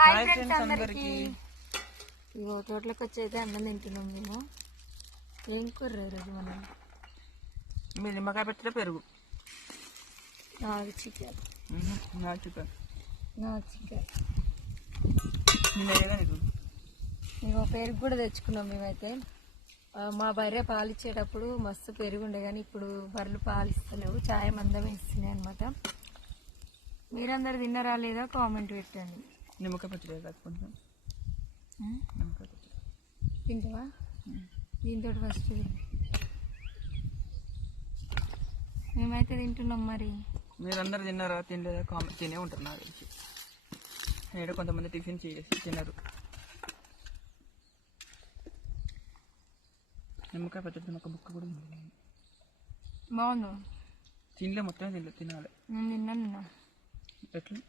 Hi friends అందరికి. ఇగో తోటలోకి వచ్చి అయితే అన్నం తింటున్నాం మేము. ఏం కూర ఈరోజు మనం? మీ నిమ్మకాయ పచ్చడి పెరుగు. నాది చికెన్. ఇగో పెరుగు కూడా తెచ్చుకున్నాం మేమైతే. మా బర్రె పాలు ఇచ్చేటప్పుడు మస్తు పెరుగు ఉండే, కానీ ఇప్పుడు బర్రెలు పాలు ఇస్తలేవు, చాయ్ మందమే ఇస్తున్నాయి అనమాట. మీరందరు తిన్నారా లేదా కామెంట్ పెట్టండి. నిమ్మకాయ పచ్చడి కట్టుకుంటాం. తింటావా? దీంతో ఫస్ట్ మేమైతే తింటున్నాం. మరి మీరందరు తిన్నారా తినలేదా కామెంట్ తినే ఉంటారు నాకు తెలిసి. ఇక్కడ కొంతమంది టిఫిన్ చేసి తినరు. నిమ్మకాయ పచ్చడి ఒక బుక్క కూడా బాగుందా? తినలే, మొత్తం తినలే, తినాలి. నేను తిన్నా. ఎట్లా?